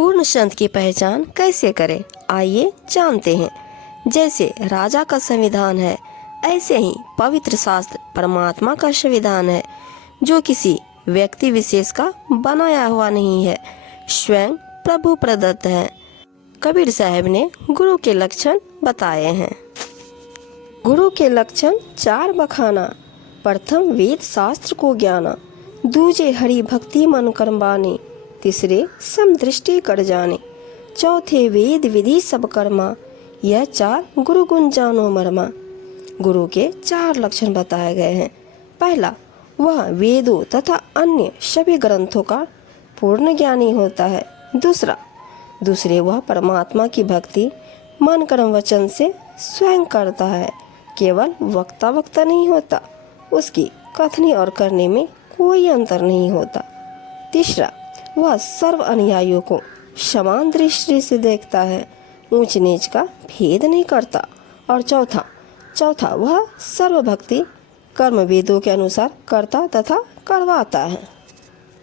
पूर्ण संत की पहचान कैसे करें, आइए जानते हैं। जैसे राजा का संविधान है, ऐसे ही पवित्र शास्त्र परमात्मा का संविधान है, जो किसी व्यक्ति विशेष का बनाया हुआ नहीं है, स्वयं प्रभु प्रदत्त है। कबीर साहब ने गुरु के लक्षण बताए हैं। गुरु के लक्षण 4 बखाना। प्रथम वेद शास्त्र को ज्ञाना, दूजे हरि भक्ति मन कर्मानी, तीसरे समदृष्टि कर जाने, चौथे वेद विधि सब कर्मा, यह 4 गुरु गुण जानो मर्मा। गुरु के 4 लक्षण बताए गए हैं। पहला, वह वेदों तथा अन्य सभी ग्रंथों का पूर्ण ज्ञानी होता है। दूसरे वह परमात्मा की भक्ति मन कर्म वचन से स्वयं करता है, केवल वक्ता नहीं होता, उसकी कथनी और करने में कोई अंतर नहीं होता। तीसरा, वह सर्व अनुयायियों को समान दृष्टि से देखता है, ऊंच नीच का भेद नहीं करता। और चौथा वह सर्व भक्ति कर्म वेदों के अनुसार करता तथा करवाता है।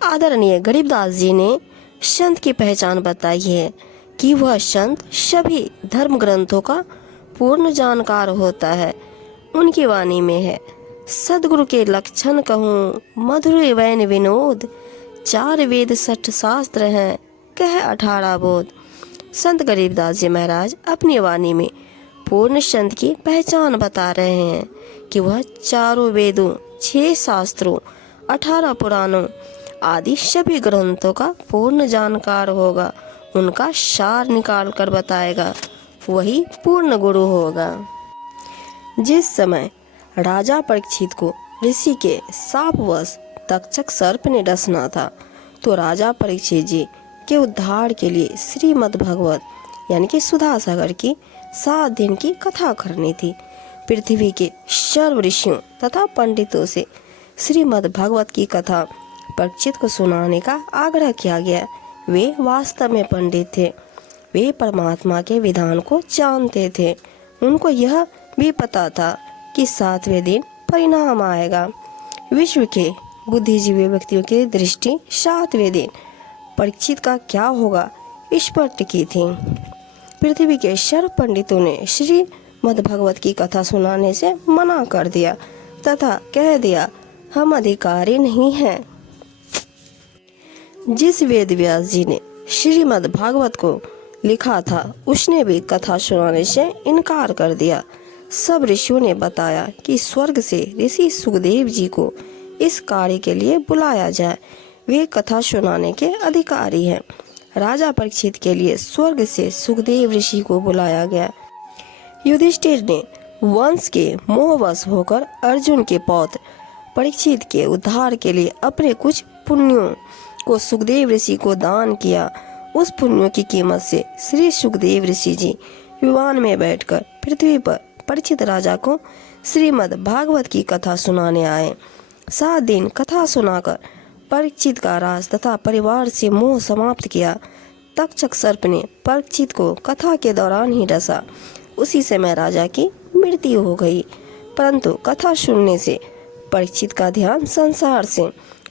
आदरणीय गरीबदास जी ने संत की पहचान बताई है कि वह संत सभी धर्म ग्रंथों का पूर्ण जानकार होता है। उनकी वाणी में है, सदगुरु के लक्षण कहूँ मधुर वैन विनोद, 4 वेद 6 शास्त्र हैं, कह 18 बोध। संत गरीबदास जी महाराज अपनी वाणी में पूर्ण संत की पहचान बता रहे हैं कि वह 4 वेदों, 6 शास्त्रों, 18 पुराणों आदि सभी ग्रंथों का पूर्ण जानकार होगा, उनका सार निकाल कर बताएगा, वही पूर्ण गुरु होगा। जिस समय राजा परीक्षित को ऋषि के शापवश तक्षक सर्प ने डसना था, तो राजा परीक्षित जी के उद्धार के लिए श्रीमद् भगवत यानी कि सुधा सागर की 7 दिन की कथा करनी थी। पृथ्वी के सर्व ऋषियों तथा पंडितों से श्रीमद् भगवत की कथा परीक्षित को सुनाने का आग्रह किया गया। वे वास्तव में पंडित थे, वे परमात्मा के विधान को जानते थे। उनको यह भी पता था कि 7वें दिन परिणाम आएगा। विश्व के बुद्धिजीवी व्यक्तियों की दृष्टि 7वें दिन परीक्षित का क्या होगा इस पर टिकी थी। पृथ्वी के सर्व पंडितों ने श्रीमद् भगवत की कथा सुनाने से मना कर दिया तथा कह दिया, हम अधिकारी नहीं हैं। जिस वेद व्यास जी ने श्रीमद् भागवत को लिखा था, उसने भी कथा सुनाने से इनकार कर दिया। सब ऋषियों ने बताया कि स्वर्ग से ऋषि सुखदेव जी को इस कार्य के लिए बुलाया जाए, वे कथा सुनाने के अधिकारी हैं। राजा परीक्षित के लिए स्वर्ग से सुखदेव ऋषि को बुलाया गया। युधिष्ठिर ने वंश के मोहवश होकर अर्जुन के पौत्र परीक्षित के उद्धार के लिए अपने कुछ पुण्यों को सुखदेव ऋषि को दान किया। उस पुण्यों की कीमत से श्री सुखदेव ऋषि जी विमान में बैठकर पृथ्वी पर परीक्षित राजा को श्रीमद् भागवत की कथा सुनाने आए। 7 दिन कथा सुनाकर परीक्षित का राज तथा परिवार से मोह समाप्त किया। तक्षक सर्प ने परीक्षित को कथा के दौरान ही डसा। उसी समय राजा की मृत्यु हो गई। परंतु कथा सुनने से परीक्षित का ध्यान संसार से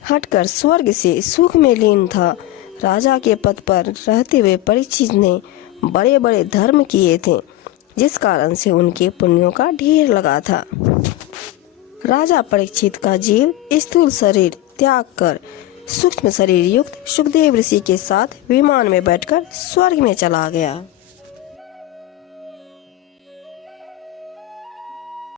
हटकर स्वर्ग से सुख में लीन था। राजा के पद पर रहते हुए परीक्षित ने बड़े बड़े धर्म किए थे, जिस कारण से उनके पुण्यों का ढेर लगा था। राजा परीक्षित का जीव स्थूल शरीर त्याग कर सूक्ष्म शरीर युक्त सुखदेव ऋषि के साथ विमान में बैठकर स्वर्ग में चला गया।